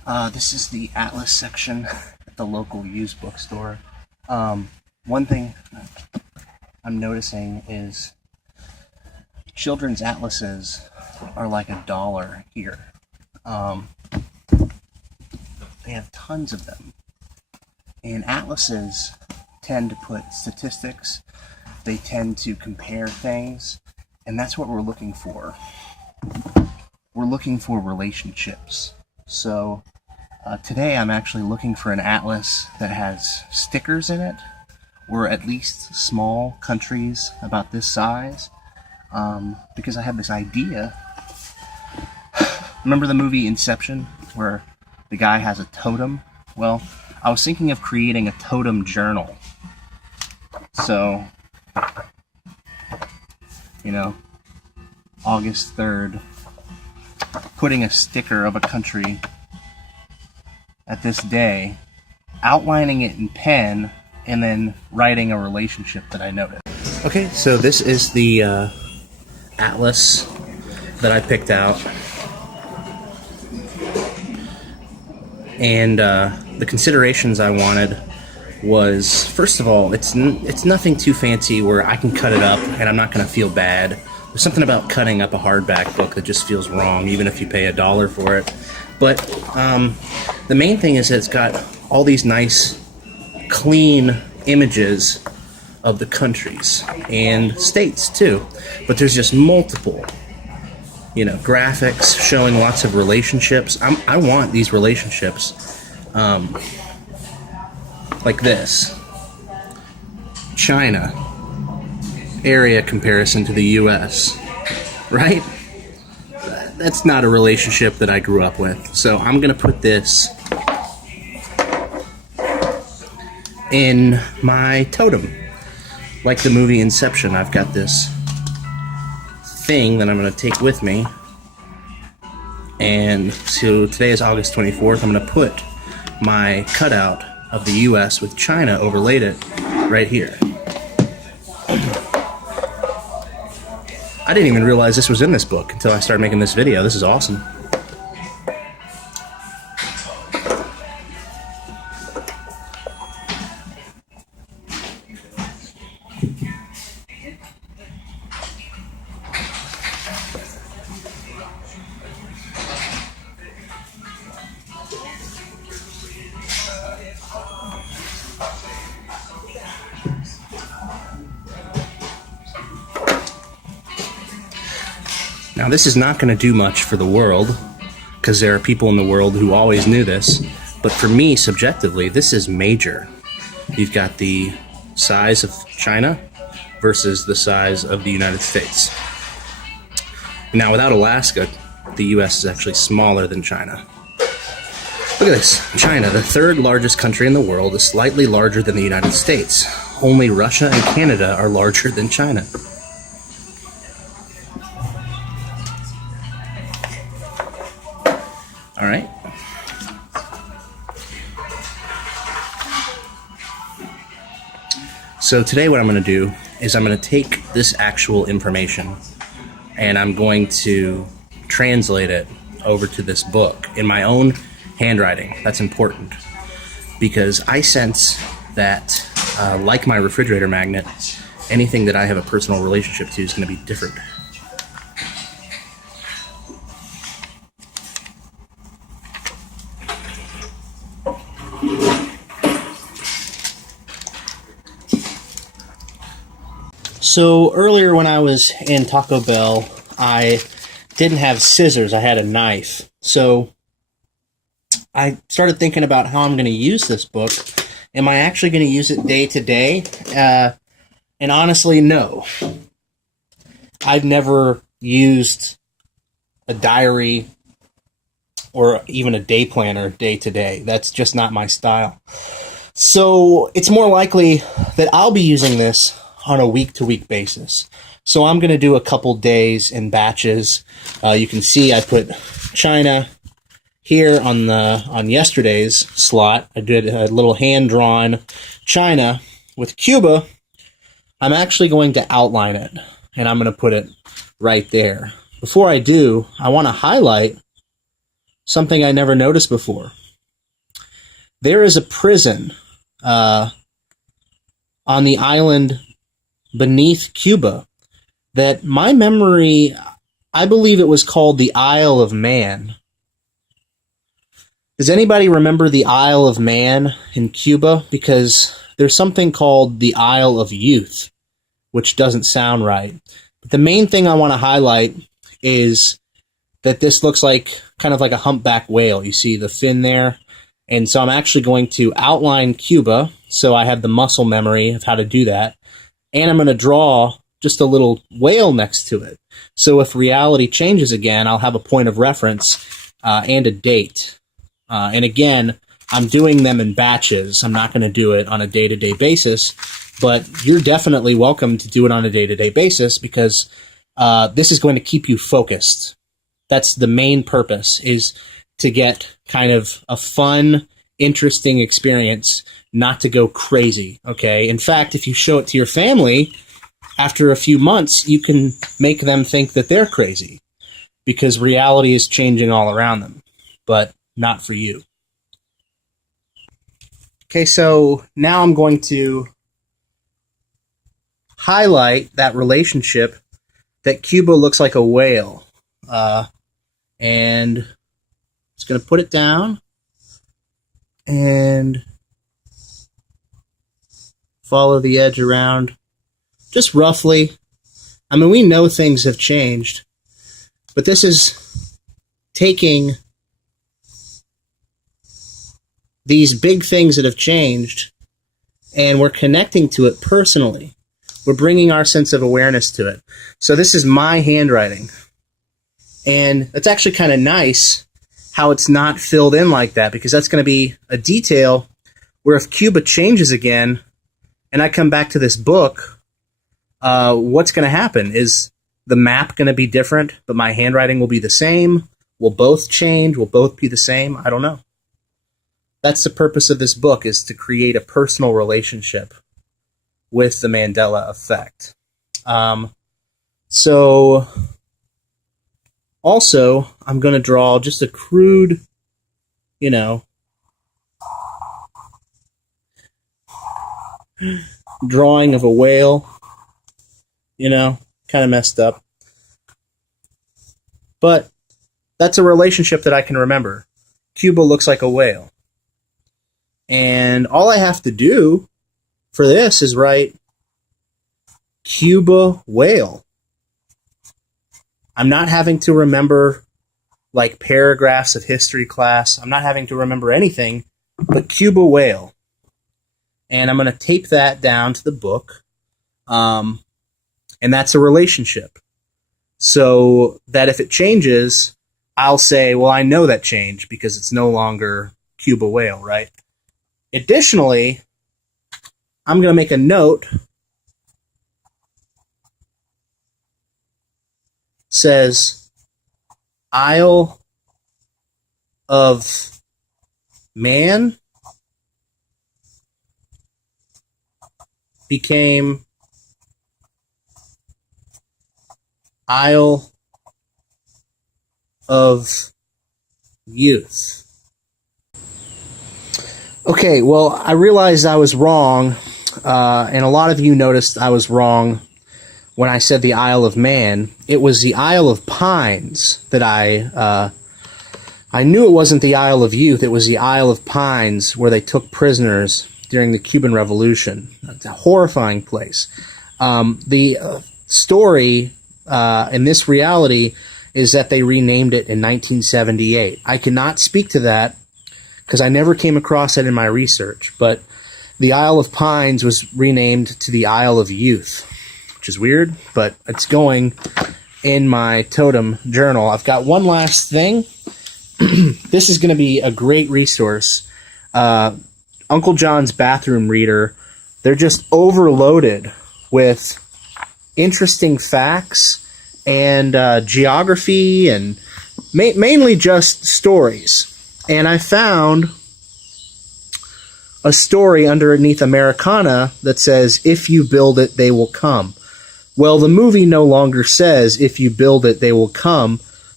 This is the Atlas section at the local used bookstore. One thing I'm noticing is children's atlases are like $1 here. They have tons of them. And atlases tend to put statistics, they tend to compare things, and that's what we're looking for. We're looking for relationships. So today I'm actually looking for an atlas that has stickers in it, or at least small countries about this size, because I have this idea. Remember the movie Inception, where the guy has a totem? Well, I was thinking of creating a totem journal. So, August 3rd, putting a sticker of a country at this day, outlining it in pen, and then writing a relationship that I noticed. Okay, so this is the atlas that I picked out. And the considerations I wanted was, first of all, it's nothing too fancy where I can cut it up and I'm not going to feel bad. There's something about cutting up a hardback book that just feels wrong, even if you pay $1 for it. But the main thing is that it's got all these nice, clean images of the countries and states too. But there's just multiple, graphics showing lots of relationships. I want these relationships like this. China, area comparison to the US, right? That's not a relationship that I grew up with. So I'm going to put this in my totem. Like the movie Inception, I've got this thing that I'm going to take with me. And so today is August 24th. I'm going to put my cutout of the US with China, overlaid it right here. I didn't even realize this was in this book until I started making this video. This is awesome. Now, this is not going to do much for the world, because there are people in the world who always knew this, but for me, subjectively, this is major. You've got the size of China versus the size of the United States. Now, without Alaska, the US is actually smaller than China. Look at this. China, the third largest country in the world, is slightly larger than the United States. Only Russia and Canada are larger than China. All right. So today what I'm going to do is I'm going to take this actual information and I'm going to translate it over to this book in my own handwriting. That's important because I sense that, like my refrigerator magnet, anything that I have a personal relationship to is going to be different. So earlier when I was in Taco Bell, I didn't have scissors, I had a knife. So I started thinking about how I'm going to use this book. Am I actually going to use it day to day? And honestly, no. I've never used a diary or even a day planner day to day. That's just not my style. So it's more likely that I'll be using this on a week-to-week basis. So I'm going to do a couple days in batches. You can see I put China here on yesterday's slot. I did a little hand-drawn China. With Cuba, I'm actually going to outline it, and I'm going to put it right there. Before I do, I want to highlight something I never noticed before. There is a prison on the island beneath Cuba that my memory, I believe it was called the Isle of Man. Does anybody remember the Isle of Man in Cuba? Because there's something called the Isle of Youth, which doesn't sound right. But the main thing I want to highlight is that this looks like kind of like a humpback whale. You see the fin there? And so I'm actually going to outline Cuba, so I have the muscle memory of how to do that. And I'm going to draw just a little whale next to it. So if reality changes again, I'll have a point of reference and a date. And again, I'm doing them in batches. I'm not going to do it on a day-to-day basis, but you're definitely welcome to do it on a day-to-day basis because this is going to keep you focused. That's the main purpose, is to get kind of a fun, interesting experience, not to go crazy, okay? In fact, if you show it to your family, after a few months, you can make them think that they're crazy because reality is changing all around them, but not for you. Okay, so now I'm going to highlight that relationship that Cuba looks like a whale. And just going to put it down and follow the edge around just roughly. I mean, we know things have changed, but this is taking these big things that have changed and we're connecting to it personally. We're bringing our sense of awareness to it. So this is my handwriting. And it's actually kind of nice how it's not filled in like that, because that's going to be a detail where if Cuba changes again and I come back to this book, what's going to happen? Is the map going to be different, but my handwriting will be the same? Will both change? Will both be the same? I don't know. That's the purpose of this book, is to create a personal relationship with the Mandela Effect. So also, I'm going to draw just a crude, drawing of a whale, kind of messed up. But that's a relationship that I can remember. Cuba looks like a whale. And all I have to do for this is write Cuba whale. I'm not having to remember like paragraphs of history class. I'm not having to remember anything but Cuba whale. And I'm going to tape that down to the book. And that's a relationship. So that if it changes, I'll say, well, I know that changed because it's no longer Cuba whale, right? Additionally, I'm going to make a note. Says Isle of Man became Isle of Youth. Okay, well, I realized I was wrong, and a lot of you noticed I was wrong when I said the Isle of Man. It was the Isle of Pines that I knew it wasn't the Isle of Youth. It was the Isle of Pines where they took prisoners during the Cuban Revolution. It's a horrifying place. The story in this reality is that they renamed it in 1978. I cannot speak to that because I never came across it in my research, but the Isle of Pines was renamed to the Isle of Youth, which is weird, but it's going in my Totem journal. I've got one last thing. This is going to be a great resource. Uncle John's Bathroom Reader. They're just overloaded with interesting facts and geography and mainly just stories. And I found a story underneath Americana that says, if you build it, they will come. Well, the movie no longer says, if you build it, they will come,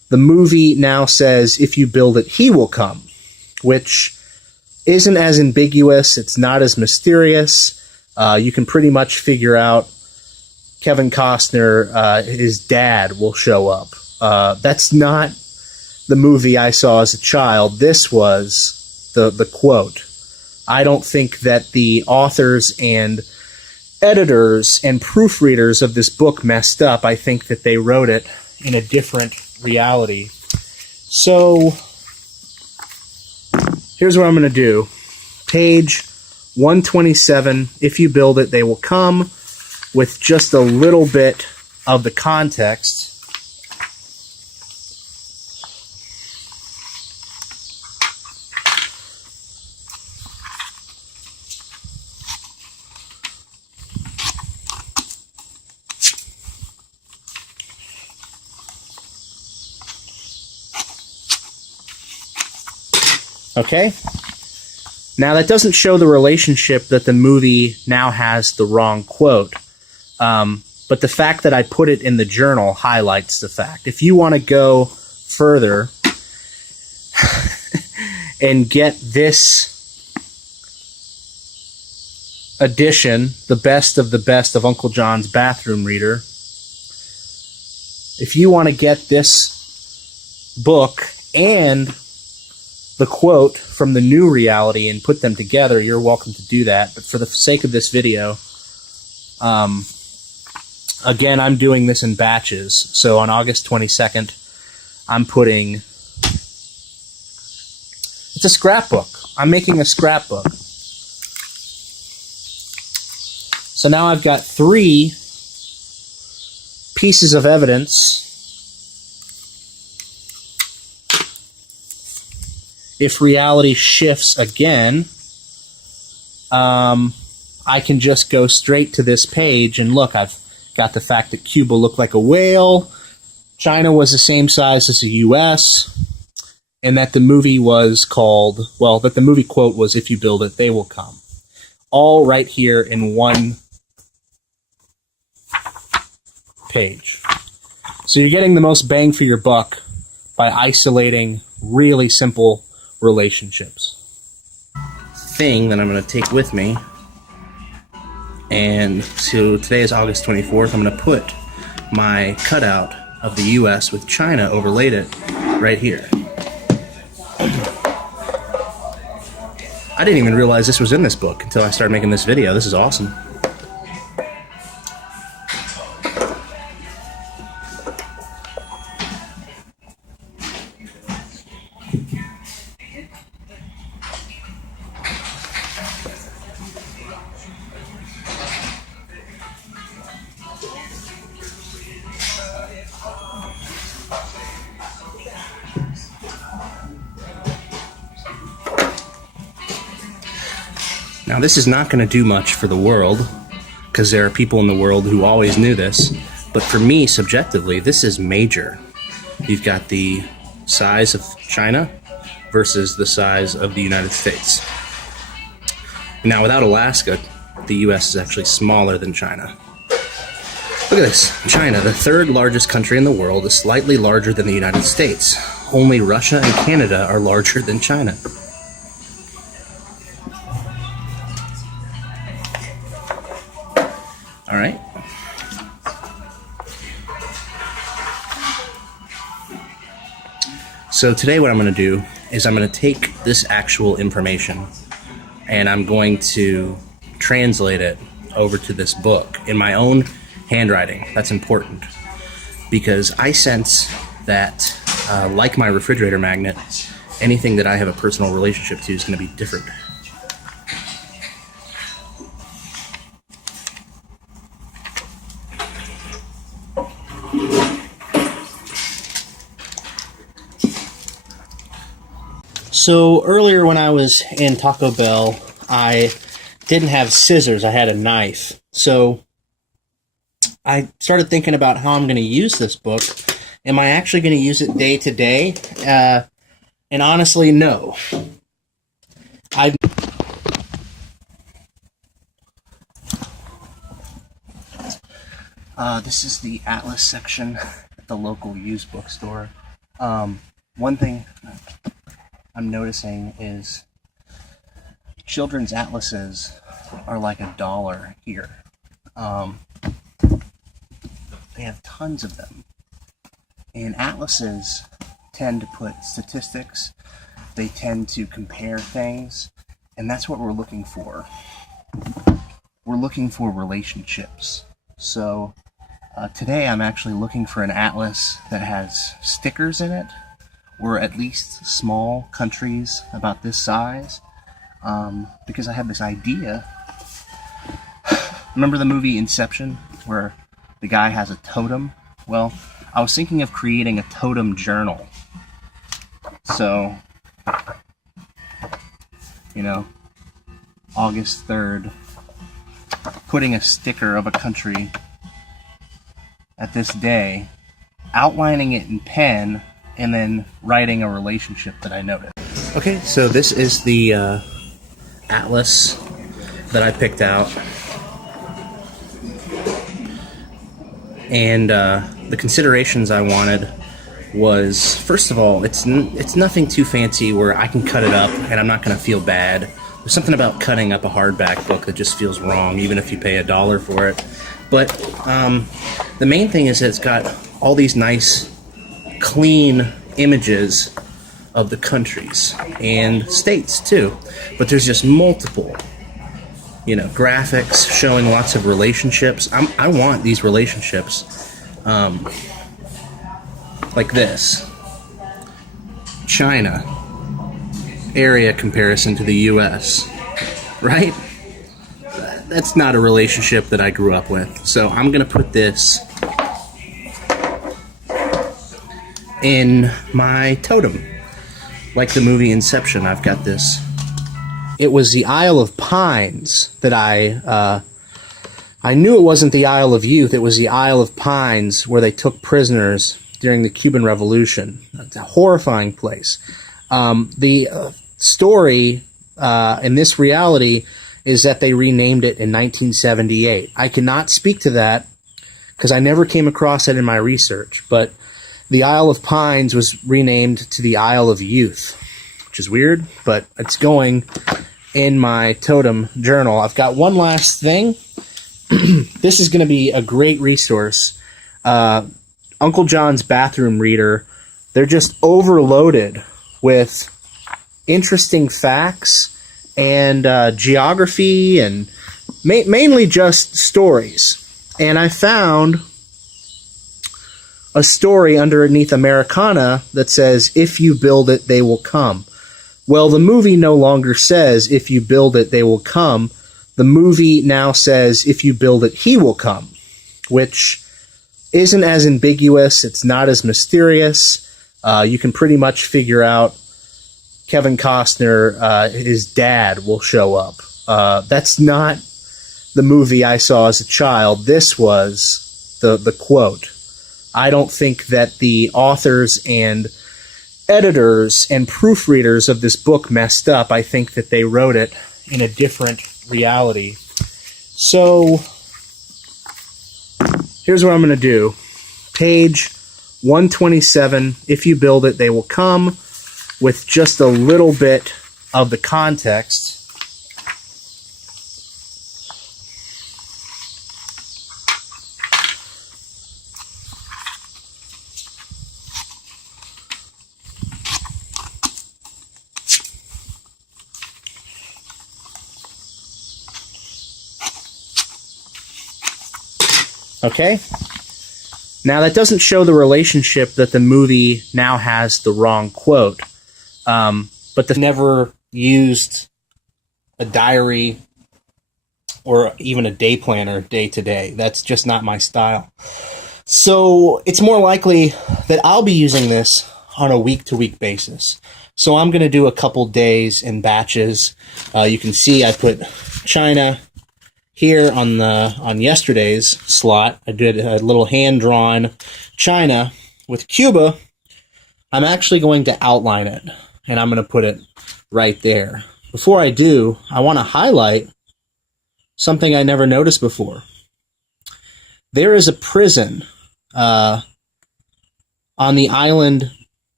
The movie now says, if you build it, he will come, which isn't as ambiguous. It's not as mysterious. You can pretty much figure out Kevin Costner, his dad will show up. That's not the movie I saw as a child. This was the quote. I don't think that the authors and editors and proofreaders of this book messed up. I think that they wrote it in a different reality. So here's what I'm going to do. Page 127, if you build it, they will come, with just a little bit of the context. Okay? Now, that doesn't show the relationship that the movie now has the wrong quote. But the fact that I put it in the journal highlights the fact. If you want to go further and get this edition, the best of Uncle John's Bathroom Reader, if you want to get this book and the quote from the new reality and put them together, you're welcome to do that. But for the sake of this video, again, I'm doing this in batches. So on August 22nd, I'm putting... It's a scrapbook. I'm making a scrapbook. So now I've got 3 pieces of evidence. If reality shifts again, I can just go straight to this page and look, I've got the fact that Cuba looked like a whale, China was the same size as the U.S., and that the movie was called, well, that the movie quote was, if you build it, they will come. All right here in one page. So you're getting the most bang for your buck by isolating really simple relationships. Thing that I'm going to take with me, and so today is August 24th, I'm going to put my cutout of the US with China, overlaid it right here. I didn't even realize this was in this book until I started making this video. This is awesome. Now, this is not going to do much for the world, because there are people in the world who always knew this, but for me, subjectively, this is major. You've got the size of China versus the size of the United States. Now, without Alaska, the US is actually smaller than China. Look at this. China, the 3rd largest country in the world, is slightly larger than the United States. Only Russia and Canada are larger than China. All right. So today what I'm going to do is I'm going to take this actual information and I'm going to translate it over to this book in my own handwriting. That's important because I sense that, like my refrigerator magnet, anything that I have a personal relationship to is going to be different. So earlier when I was in Taco Bell, I didn't have scissors, I had a knife. So I started thinking about how I'm going to use this book. Am I actually going to use it day to day? And honestly, no. This is the Atlas section at the local used bookstore. One thing I'm noticing is children's atlases are like $1 here. They have tons of them. And atlases tend to put statistics, they tend to compare things, and that's what we're looking for. We're looking for relationships. So today I'm actually looking for an atlas that has stickers in it, or at least small countries about this size, because I have this idea. Remember the movie Inception, where the guy has a totem? Well, I was thinking of creating a totem journal. So, August 3rd, putting a sticker of a country at this day, outlining it in pen, and then writing a relationship that I noticed. Okay, so this is the atlas that I picked out. And the considerations I wanted was, first of all, it's nothing too fancy where I can cut it up and I'm not going to feel bad. There's something about cutting up a hardback book that just feels wrong, even if you pay $1 for it. But the main thing is that it's got all these nice, clean images of the countries and states too. But there's just multiple, graphics showing lots of relationships. I want these relationships like this. China, area comparison to the US, right? That's not a relationship that I grew up with. So I'm going to put this in my totem. Like the movie Inception, I've got this. It was the Isle of Pines that I knew it wasn't the Isle of Youth. It was the Isle of Pines where they took prisoners during the Cuban Revolution. It's a horrifying place. The story in this reality is that they renamed it in 1978. I cannot speak to that because I never came across it in my research, but the Isle of Pines was renamed to the Isle of Youth, which is weird, but it's going in my totem journal. I've got one last thing. This is going to be a great resource. Uncle John's Bathroom Reader. They're just overloaded with interesting facts and geography and mainly just stories. And I found a story underneath Americana that says, if you build it, they will come. Well, the movie no longer says, if you build it, they will come. The movie now says, if you build it, he will come, which isn't as ambiguous. It's not as mysterious. You can pretty much figure out Kevin Costner, his dad will show up. That's not the movie I saw as a child. This was the quote. I don't think that the authors and editors and proofreaders of this book messed up. I think that they wrote it in a different reality. So here's what I'm going to do. Page 127, if you build it, they will come, with just a little bit of the context. Okay? Now, that doesn't show the relationship that the movie now has the wrong quote. But they never used a diary or even a day planner day to day. That's just not my style. So it's more likely that I'll be using this on a week-to-week basis. So I'm going to do a couple days in batches. You can see I put China here on yesterday's slot. I did a little hand-drawn China. With Cuba, I'm actually going to outline it, and I'm going to put it right there. Before I do, I want to highlight something I never noticed before. There is a prison on the island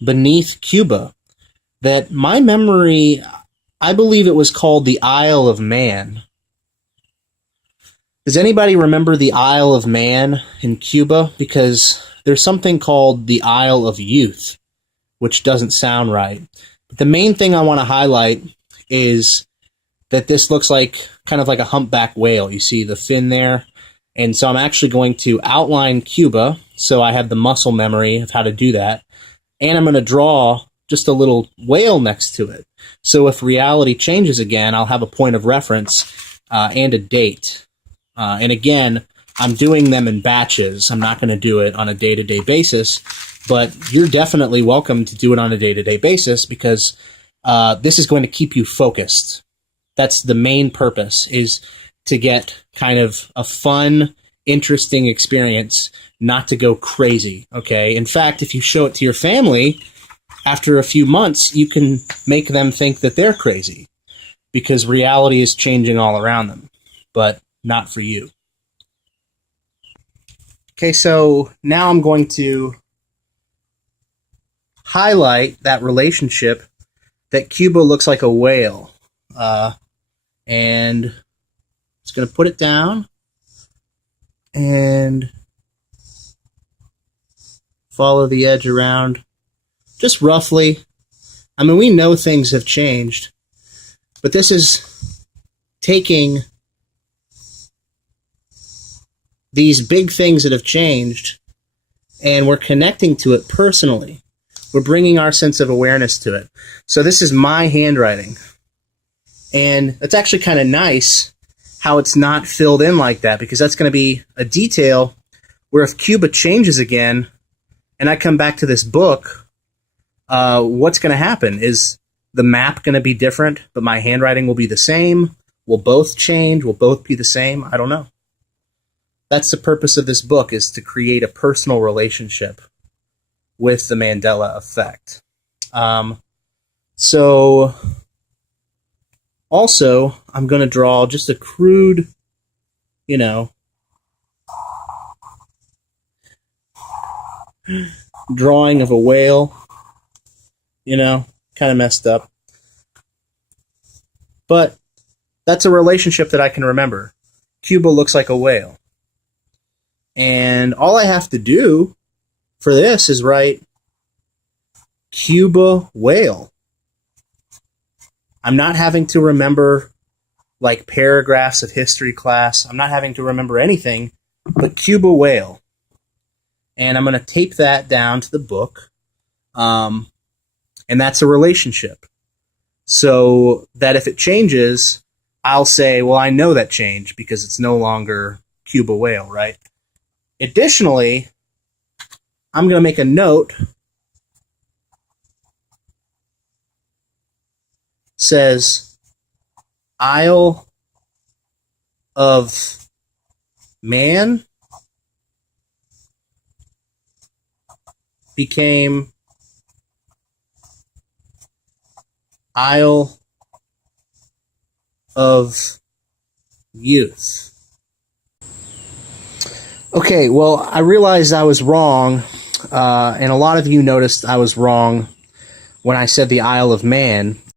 beneath Cuba that my memory, I believe it was called the Isle of Man. Does anybody remember the Isle of Man in Cuba? Because there's something called the Isle of Youth, which doesn't sound right. But the main thing I want to highlight is that this looks like kind of like a humpback whale. You see the fin there? And so I'm actually going to outline Cuba so I have the muscle memory of how to do that. And I'm going to draw just a little whale next to it. So if reality changes again, I'll have a point of reference and a date. And again, I'm doing them in batches. I'm not going to do it on a day-to-day basis, but you're definitely welcome to do it on a day-to-day basis because this is going to keep you focused. That's the main purpose, is to get kind of a fun, interesting experience, not to go crazy, okay? In fact, if you show it to your family, after a few months, you can make them think that they're crazy because reality is changing all around them, but not for you. Okay, so now I'm going to highlight that relationship that Cuba looks like a whale. And just going to put it down and follow the edge around just roughly. I mean, we know things have changed, but this is taking these big things that have changed and we're connecting to it personally. We're bringing our sense of awareness to it. So this is my handwriting. And it's actually kind of nice how it's not filled in like that, because that's going to be a detail where if Cuba changes again and I come back to this book, what's going to happen? Is the map going to be different, but my handwriting will be the same? Will both change? Will both be the same? I don't know. That's the purpose of this book, is to create a personal relationship with the Mandela Effect. So also, I'm going to draw just a crude, drawing of a whale, kind of messed up. But that's a relationship that I can remember. Cuba looks like a whale. And all I have to do for this is write Cuba whale. I'm not having to remember like paragraphs of history class. I'm not having to remember anything but Cuba whale. And I'm going to tape that down to the book. And that's a relationship. So that if it changes, I'll say, well, I know that changed because it's no longer Cuba whale, right? Additionally, I'm going to make a note. Says Isle of Man became Isle of Youth. Okay, well, I realized I was wrong, and a lot of you noticed I was wrong when I said the Isle of Man.